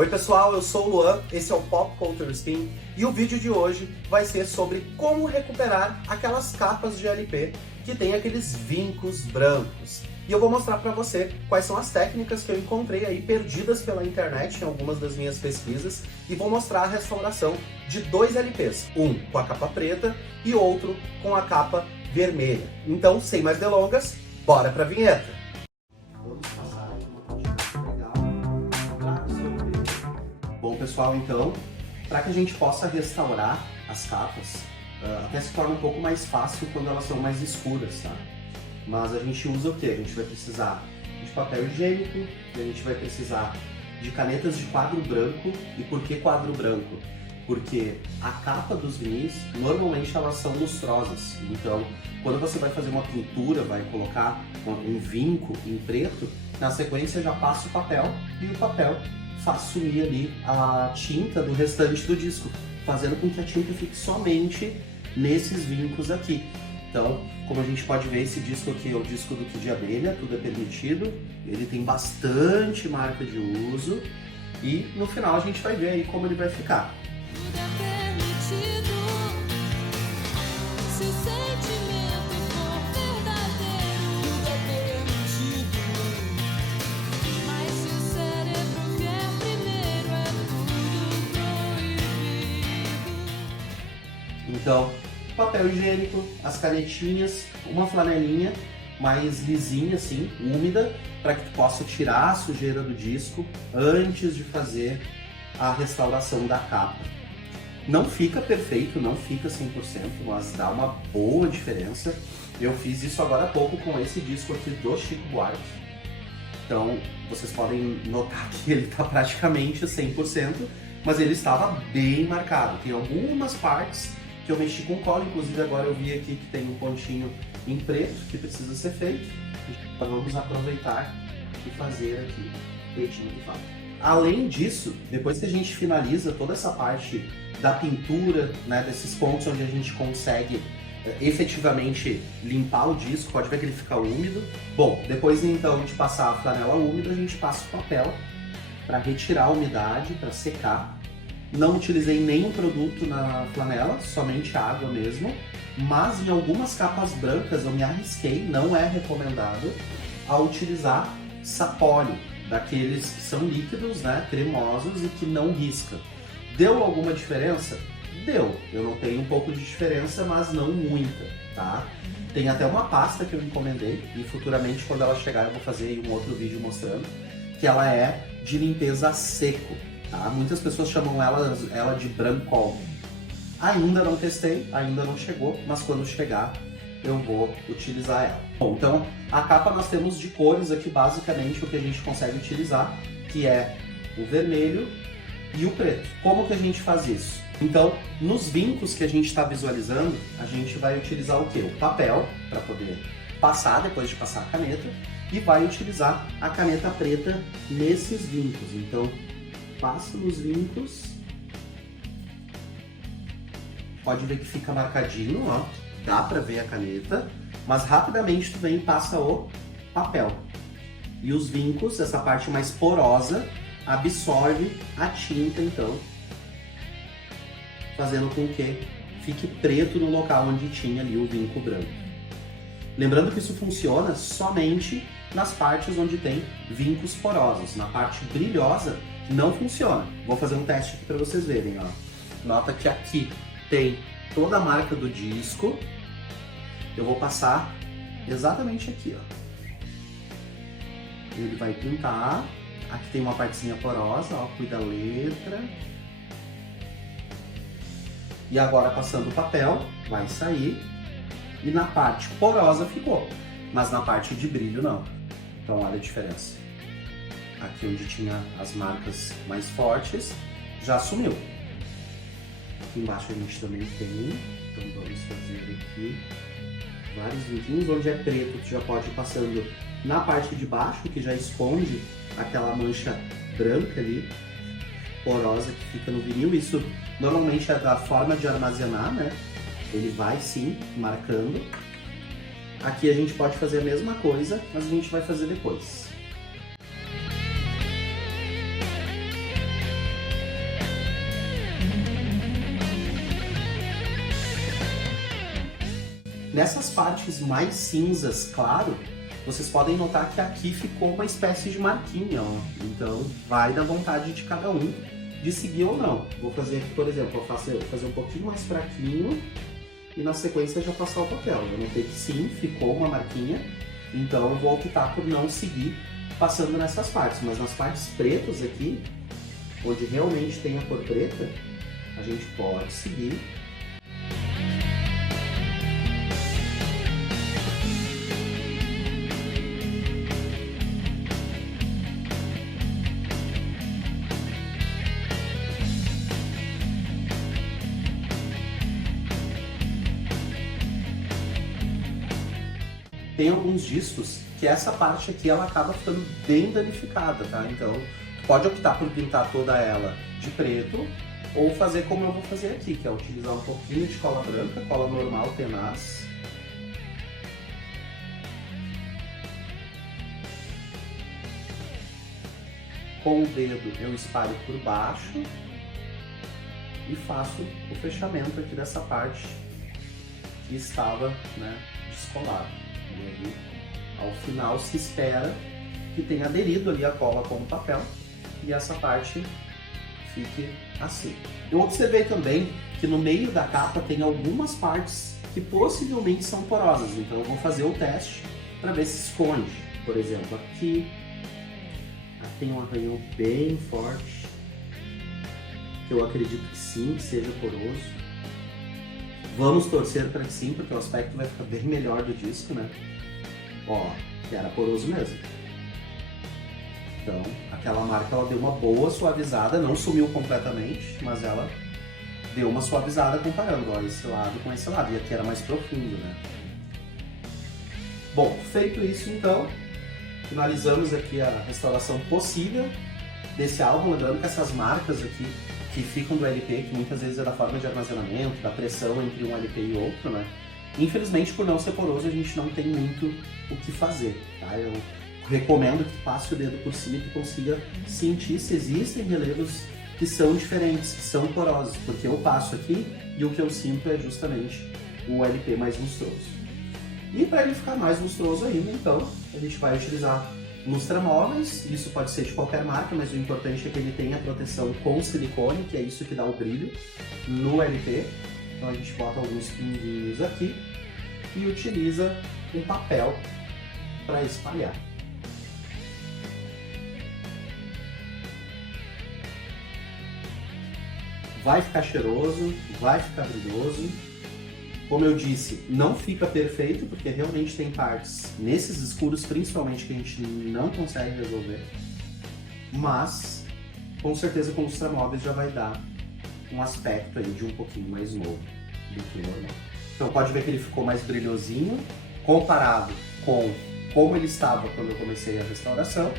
Oi pessoal, eu sou o Luan, esse é o Pop Culture Spin e o vídeo de hoje vai ser sobre como recuperar aquelas capas de LP que tem aqueles vincos brancos. E eu vou mostrar para você quais são as técnicas que eu encontrei aí perdidas pela internet em algumas das minhas pesquisas e vou mostrar a restauração de dois LPs, um com a capa preta e outro com a capa vermelha. Então, sem mais delongas, bora pra vinheta! Vamos passar aí uma quantidade legal para absorver. Bom pessoal, então, para que a gente possa restaurar as capas, até se torna um pouco mais fácil quando elas são mais escuras, tá? Mas a gente usa o que? A gente vai precisar de papel higiênico, a gente vai precisar de canetas de quadro branco. E por que quadro branco? Porque a capa dos vinis, normalmente elas são lustrosas. Então, quando você vai fazer uma pintura, vai colocar um vinco em preto, na sequência já passa o papel e o papel faz sumir ali a tinta do restante do disco, fazendo com que a tinta fique somente nesses vincos aqui. Então, como a gente pode ver, esse disco aqui é o disco do Kid Abelha, tudo é permitido, ele tem bastante marca de uso e no final a gente vai ver aí como ele vai ficar. Tudo é permitido, se o sentimento for verdadeiro. Tudo é permitido, mas se o cérebro vier primeiro é tudo proibido. Então, papel higiênico, as canetinhas, uma flanelinha mais lisinha assim, úmida, para que tu possa tirar a sujeira do disco antes de fazer a restauração da capa. Não fica perfeito, não fica 100%, mas dá uma boa diferença. Eu fiz isso agora há pouco com esse disco aqui do Chico Buarque. Então, vocês podem notar que ele está praticamente 100%, mas ele estava bem marcado. Tem algumas partes que eu mexi com cola, inclusive agora eu vi aqui que tem um pontinho em preto que precisa ser feito. Então vamos aproveitar e fazer aqui pretinho de fato. Além disso, depois que a gente finaliza toda essa parte da pintura, né, desses pontos onde a gente consegue efetivamente limpar o disco, pode ver que ele fica úmido. Bom, depois então de passar a flanela úmida, a gente passa o papel para retirar a umidade, para secar. Não utilizei nenhum produto na flanela, somente água mesmo, mas em algumas capas brancas eu me arrisquei, não é recomendado, a utilizar sapólio, daqueles que são líquidos, né, cremosos e que não risca. Deu alguma diferença? Deu. Eu notei um pouco de diferença, mas não muita, tá? Tem até uma pasta que eu encomendei e futuramente quando ela chegar eu vou fazer um outro vídeo mostrando, que ela é de limpeza a seco. Tá? Muitas pessoas chamam ela de Brancol. Ainda não testei, ainda não chegou, mas quando chegar eu vou utilizar ela. Bom, então a capa nós temos de cores aqui basicamente o que a gente consegue utilizar, que é o vermelho e o preto. Como que a gente faz isso? Então, nos vincos que a gente está visualizando, a gente vai utilizar o quê? O papel, para poder passar depois de passar a caneta, e vai utilizar a caneta preta nesses vincos. Então, passo nos vincos, pode ver que fica marcadinho, ó, dá pra ver a caneta, mas rapidamente tu vem e passa o papel. E os vincos, essa parte mais porosa, absorve a tinta então, fazendo com que fique preto no local onde tinha ali o vinco branco. Lembrando que isso funciona somente nas partes onde tem vincos porosos, na parte brilhosa não funciona. Vou fazer um teste aqui para vocês verem, ó. Nota que aqui tem toda a marca do disco. Eu vou passar exatamente aqui, ó. Ele vai pintar. Aqui tem uma partezinha porosa, ó, cuida da letra. E agora passando o papel, vai sair. E na parte porosa ficou, mas na parte de brilho não. Então olha a diferença. Aqui onde tinha as marcas mais fortes, já sumiu. Aqui embaixo a gente também tem, então vamos fazer aqui vários vinquinhos. Onde é preto, tu já pode ir passando na parte de baixo, que já esconde aquela mancha branca ali, porosa que fica no vinil. Isso normalmente é da forma de armazenar, né? Ele vai sim marcando. Aqui a gente pode fazer a mesma coisa, mas a gente vai fazer depois. Nessas partes mais cinzas, claro, vocês podem notar que aqui ficou uma espécie de marquinha, ó. Então vai da vontade de cada um de seguir ou não. Vou fazer aqui, por exemplo, vou fazer um pouquinho mais fraquinho e na sequência já passar o papel. Eu notei que sim, ficou uma marquinha, então eu vou optar por não seguir passando nessas partes. Mas nas partes pretas aqui, onde realmente tem a cor preta, a gente pode seguir. Tem alguns discos que essa parte aqui ela acaba ficando bem danificada, tá? Então, pode optar por pintar toda ela de preto ou fazer como eu vou fazer aqui, que é utilizar um pouquinho de cola branca, cola normal, tenaz. Com o dedo eu espalho por baixo e faço o fechamento aqui dessa parte que estava, né, descolada. E aí, ao final se espera que tenha aderido ali a cola com o papel e essa parte fique assim. Eu observei também que no meio da capa tem algumas partes que possivelmente são porosas, então eu vou fazer o teste para ver se esconde. Por exemplo, aqui tem um arranhão bem forte, que eu acredito que sim, que seja poroso. Vamos torcer para que sim, porque o aspecto vai ficar bem melhor do disco, né? Ó, que era poroso mesmo. Então, aquela marca ela deu uma boa suavizada, não sumiu completamente, mas ela deu uma suavizada comparando, ó, esse lado com esse lado. E aqui era mais profundo, né? Bom, feito isso então, finalizamos aqui a restauração possível desse álbum. Lembrando que essas marcas aqui que ficam do LP, que muitas vezes é da forma de armazenamento, da pressão entre um LP e outro, né? Infelizmente, por não ser poroso, a gente não tem muito o que fazer, tá? Eu recomendo que passe o dedo por cima e que consiga sentir se existem relevos que são diferentes, que são porosos, porque eu passo aqui e o que eu sinto é justamente o LP mais lustroso. E para ele ficar mais lustroso ainda, então, a gente vai utilizar lustramóveis. Isso pode ser de qualquer marca, mas o importante é que ele tenha proteção com silicone, que é isso que dá o brilho no LP. Então a gente bota alguns pinguinhos aqui e utiliza um papel para espalhar. Vai ficar cheiroso, vai ficar brilhoso. Como eu disse, não fica perfeito, porque realmente tem partes nesses escuros, principalmente, que a gente não consegue resolver. Mas, com certeza, com lustramóveis já vai dar um aspecto aí de um pouquinho mais novo do que o normal. Então pode ver que ele ficou mais brilhosinho, comparado com como ele estava quando eu comecei a restauração.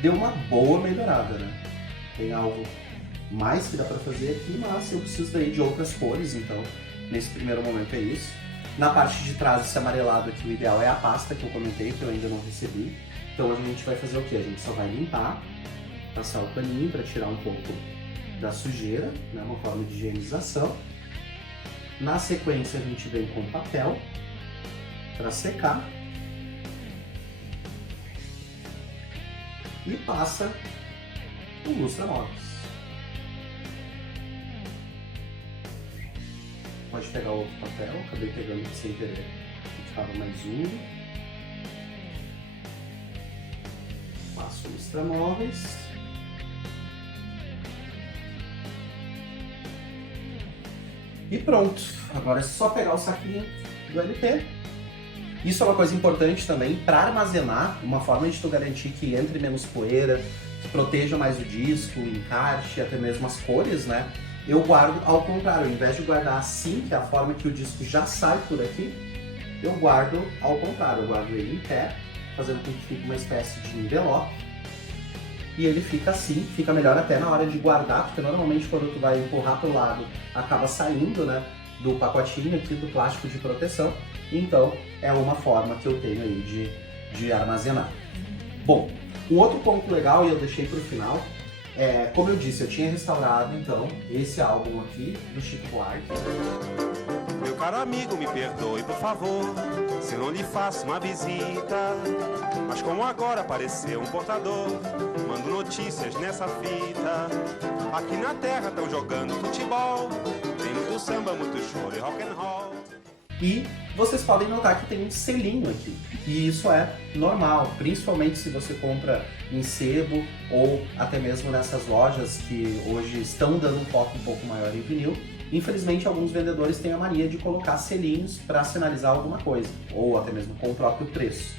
Deu uma boa melhorada, né? Tem algo mais que dá para fazer aqui, mas eu preciso daí de outras cores, então nesse primeiro momento é isso. Na parte de trás, esse amarelado aqui, o ideal é a pasta que eu comentei, que eu ainda não recebi. Então a gente vai fazer o quê? A gente só vai limpar, passar o paninho para tirar um pouco da sujeira, né? Uma forma de higienização. Na sequência a gente vem com papel para secar e passa o lustramóveis. Pode pegar outro papel, acabei pegando aqui sem querer, ficava mais úmido. Passo o lustramóveis. E pronto, agora é só pegar o saquinho do LP. Isso é uma coisa importante também para armazenar, uma forma de tu garantir que entre menos poeira, que proteja mais o disco, o encarte, até mesmo as cores, né? Eu guardo ao contrário, ao invés de guardar assim, que é a forma que o disco já sai por aqui, eu guardo ao contrário, eu guardo ele em pé, fazendo com que fique uma espécie de envelope. E ele fica assim, fica melhor até na hora de guardar, porque normalmente quando tu vai empurrar para o lado, acaba saindo, né, do pacotinho aqui do plástico de proteção. Então é uma forma que eu tenho aí de armazenar. Bom, um outro ponto legal, e eu deixei para o final, como eu disse, eu tinha restaurado então esse álbum aqui do Chico Buarque. caro amigo, me perdoe, por favor, se eu não lhe faço uma visita. Mas como agora apareceu um portador, mando notícias nessa fita. Aqui na terra estão jogando futebol, tem muito samba, muito choro e rock and roll. E vocês podem notar que tem um selinho aqui. E isso é normal, principalmente se você compra em sebo ou até mesmo nessas lojas que hoje estão dando um foco um pouco maior em vinil. Infelizmente, alguns vendedores têm a mania de colocar selinhos para sinalizar alguma coisa, ou até mesmo com o próprio preço.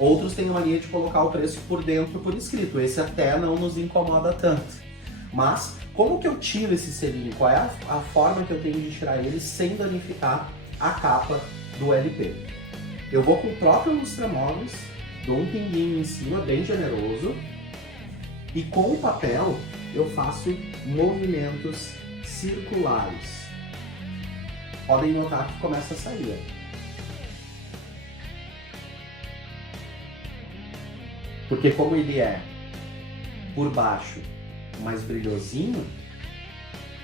Outros têm a mania de colocar o preço por dentro por escrito. Esse até não nos incomoda tanto. Mas como que eu tiro esse selinho? Qual é a forma que eu tenho de tirar ele sem danificar a capa do LP? Eu vou com o próprio lustramóveis, dou um pinguinho em cima, bem generoso, e com o papel eu faço movimentos circulares. Podem notar que começa a sair. Porque como ele é por baixo mais brilhosinho,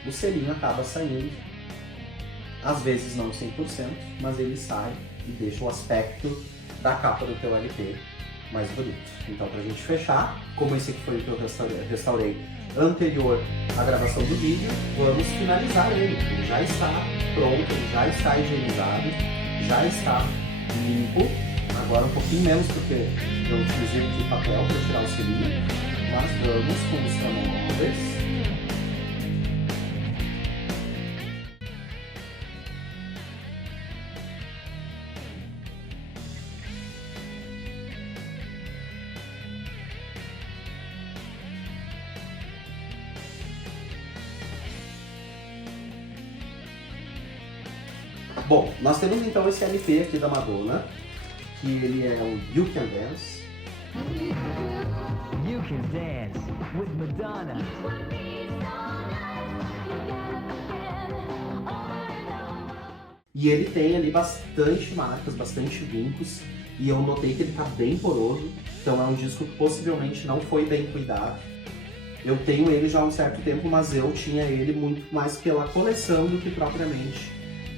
o selinho acaba saindo. Às vezes não 100%, mas ele sai e deixa o aspecto da capa do teu LP mais bonito. Então, pra gente fechar, como esse aqui foi o que eu restaurei anterior à gravação do vídeo, vamos finalizar ele. Ele já está pronto, ele já está higienizado, já está limpo. Agora um pouquinho menos, porque eu utilizei aqui papel para tirar o selinho, mas vamos com os lustramóveis. Bom, nós temos então esse LP aqui da Madonna, que ele é um You Can Dance. You can dance with Madonna. E ele tem ali bastante marcas, bastante vincos, e eu notei que ele tá bem poroso, então é um disco que possivelmente não foi bem cuidado. Eu tenho ele já há um certo tempo, mas eu tinha ele muito mais pela coleção do que propriamente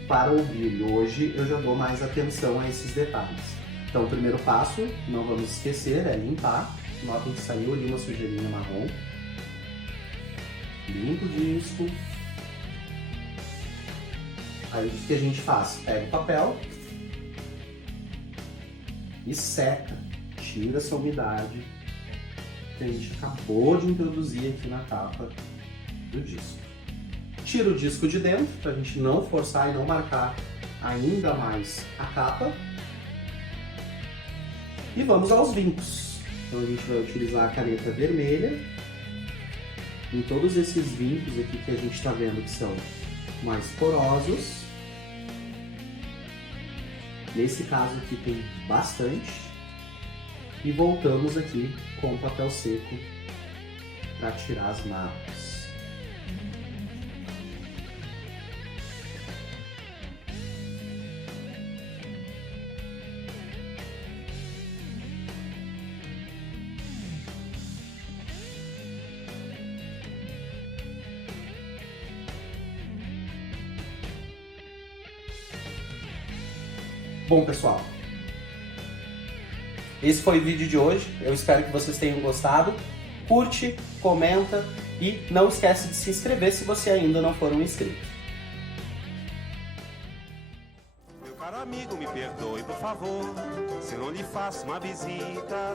para ouvir. Hoje eu já dou mais atenção a esses detalhes. Então o primeiro passo, não vamos esquecer, é limpar. Notem que saiu ali uma sujeirinha marrom. Limpa o disco. Aí o que a gente faz? Pega o papel e seca. Tira essa umidade que a gente acabou de introduzir aqui na capa do disco. Tira o disco de dentro, para a gente não forçar e não marcar ainda mais a capa. E vamos aos vincos. Então a gente vai utilizar a caneta vermelha em todos esses vincos aqui que a gente está vendo que são mais porosos. Nesse caso aqui tem bastante. E voltamos aqui com o papel seco para tirar as marcas. Bom, pessoal, esse foi o vídeo de hoje. Eu espero que vocês tenham gostado. Curte, comenta e não esquece de se inscrever se você ainda não for um inscrito. Meu caro amigo, me perdoe, por favor, se eu não lhe faço uma visita.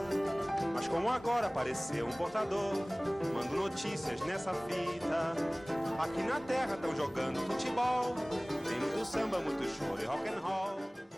Mas como agora apareceu um portador, mando notícias nessa fita. Aqui na terra estão jogando futebol, tem muito samba, muito choro e rock and roll.